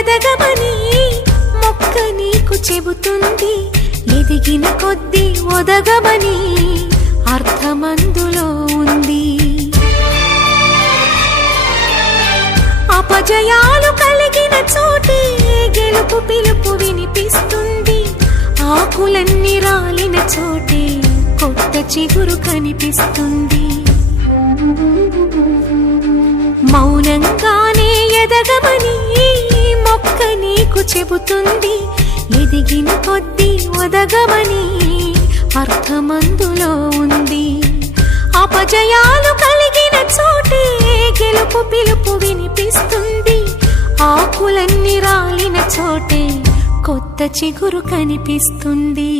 ఎదగమని మొక్క నీకు చెబుతుంది. ఎదిగిన కొద్దీ ఒదగమని అర్థమందులో ఉంది. అపజయాలు కలిగిన చోటే గెలుపు పిలుపు వినిపిస్తుంది. ఆకులన్నీ రాలిన చోటే కొత్త చిగురు కనిపిస్తుంది. మౌనంగానే ఎదగమని మొక్క నీకు చెబుతుంది. ఎదిగిన కొద్దీ ఒదగమని అర్థమందులో ఉంది. అపజయాలు కలిగిన చోటే గెలుపు పిలుపు వినిపిస్తుంది. ఆకులన్నీ రాలిన చోటే కొత్త చిగురు కనిపిస్తుంది.